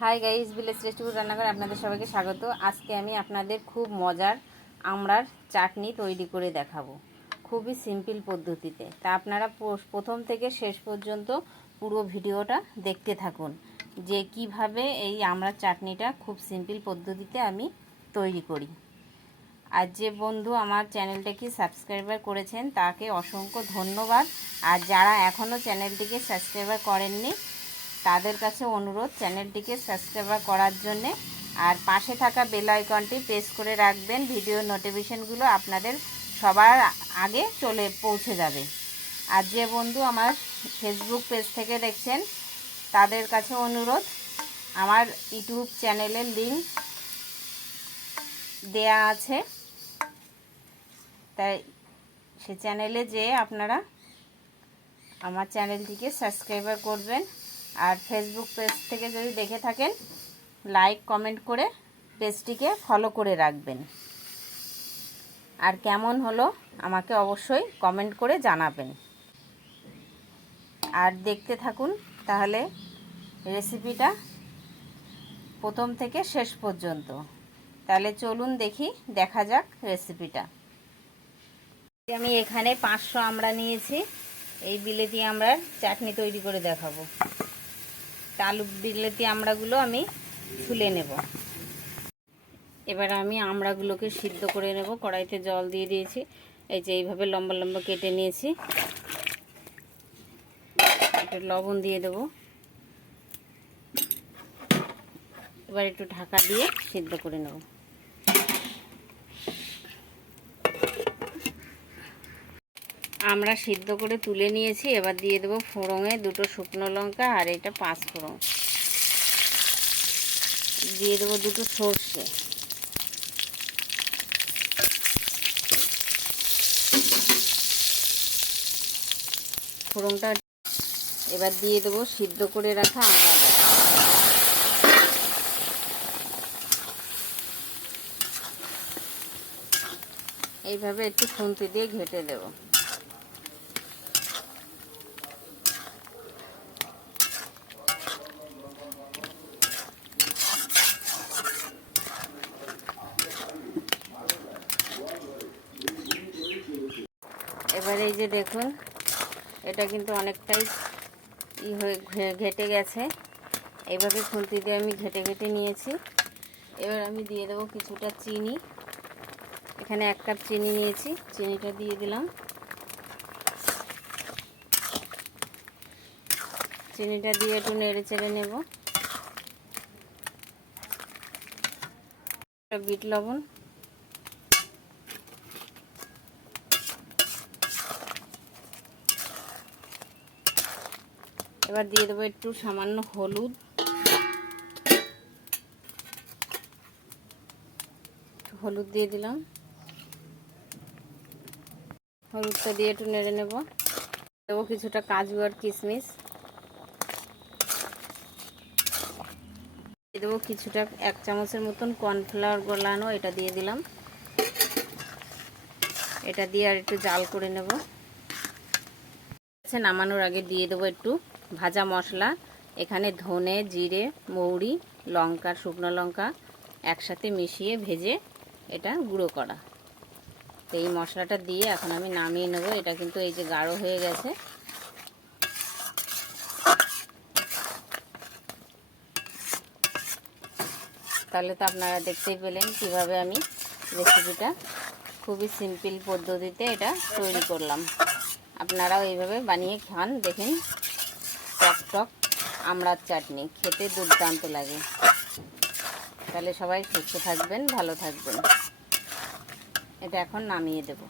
Hi guys village restaurant রান্নাঘর আপনাদের সবাইকে স্বাগত। আজকে আমি আপনাদের খুব মজার আমড়ার চাটনি তৈরি করে দেখাবো। খুবই সিম্পল পদ্ধতিতে। তা আপনারা প্রথম থেকে শেষ পর্যন্ত পুরো ভিডিওটা দেখতে থাকুন। যে কীভাবে এই আমড়ার চাটনিটা খুব সিম্পল পদ্ধতিতে আমি তৈরি করি। আর যে বন্ধু আমার চ্যানেলটাকে সাবস্ক্রাইবার করেছেন, তাকে অসংখ্য ধন্যবাদ। আর যারা এখনও চ্যানেলটিকে সাবস্ক্রাইবার করেননি তাদের কাছে অনুরোধ চ্যানেলটিকে সাবস্ক্রাইবার করার জন্যে। আর পাশে থাকা বেল আইকনটি প্রেস করে রাখবেন, ভিডিও নোটিফিকেশনগুলো আপনাদের সবার আগে চলে পৌঁছে যাবে। আর যে বন্ধু আমার ফেসবুক পেজ থেকে দেখছেন, তাদের কাছে অনুরোধ, আমার ইউটিউব চ্যানেলের লিঙ্ক দেয়া আছে। তাই সে চ্যানেলে যেয়ে আপনারা আমার চ্যানেলটিকে সাবস্ক্রাইবার করবেন। আর ফেসবুক পেজ থেকে যদি দেখে থাকেন লাইক কমেন্ট করে পেজটিকে ফলো করে রাখবেন। আর কেমন হলো আমাকে অবশ্যই কমেন্ট করে জানাবেন। আর দেখতে থাকুন তাহলে রেসিপিটা প্রথম থেকে শেষ পর্যন্ত। তাহলে চলুন দেখি, দেখা যাক রেসিপিটা আমি এখানে পাঁচশো আমড়া নিয়েছি। এই বিলেতি আমড়ার চাটনি তৈরি করে দেখাবো। আলু বিলেতি আমড়াগুলো আমি ছুলে নেব। এবার আমি আমড়াগুলোকে সিদ্ধ করে নেব। কড়াইতে জল দিয়ে দিয়েছি। এই যে এইভাবে লম্বা লম্বা কেটে নিয়েছি। একটু লবণ দিয়ে দেব। এবার একটু ঢাকা দিয়ে সিদ্ধ করে নেব। আমরা সিদ্ধ করে তুলে নিয়েছি, এবার দিয়ে দেবো ফোড়ঙে দুটো শুকনো লঙ্কা আর এটা পাঁচ ফোড়ন। দিয়ে দেবো দুটো সর্ষে। ফোড়নটা এবার দিয়ে দেবো সিদ্ধ করে রাখা আমরা এইভাবে একটু খুন্তি দিয়ে ঘেটে দেবো এবার এই যে দেখুন, এটা কিন্তু অনেকটাই ই হয়ে ঘেটে গেছে। এইভাবে খুন্তি দিয়ে আমি ঘেটে ঘেটে নিয়েছি। এবার আমি দিয়ে দেবো কিছুটা চিনি। এখানে এক কাপ চিনি নিয়েছি, চিনিটা দিয়ে দিলাম। চিনিটা দিয়ে একটু নেড়ে চেড়ে নেব। বিট লবণ। এবার দিয়ে দেবো একটু সামান্য হলুদ। হলুদ দিয়ে দিলাম। হলুদটা দিয়ে একটু নেড়ে নেব। দেবো কিছুটা কাজু আর কিশমিশ। দিয়ে দেবো কিছুটা এক চামচের মতন কর্নফ্লাওয়ার গলানো, এটা দিয়ে দিলাম। এটা দিয়ে আর একটু জাল করে নেব। আছে, নামানোর আগে দিয়ে দেবো একটু ভাজা মশলা। এখানে ধনে, জিরে, মৌরি, লঙ্কা, শুকনো লঙ্কা একসাথে মিশিয়ে ভেজে এটা গুঁড়ো করা। তো এই মশলাটা দিয়ে এখন আমি নামিয়ে নেব। এটা কিন্তু এই যে গাঢ় হয়ে গেছে। তাহলে তো আপনারা দেখতেই পেলেন কীভাবে আমি রেসিপিটা খুবই সিম্পল পদ্ধতিতে এটা তৈরি করলাম। আপনারাও এইভাবে বানিয়ে খান, দেখেন, টক টক আমড়ার চাটনি, খেতে দুর্দান্ত লাগে। তাহলে সবাই সুস্থ থাকবেন, ভালো থাকবেন। এটা এখন নামিয়ে দেবো।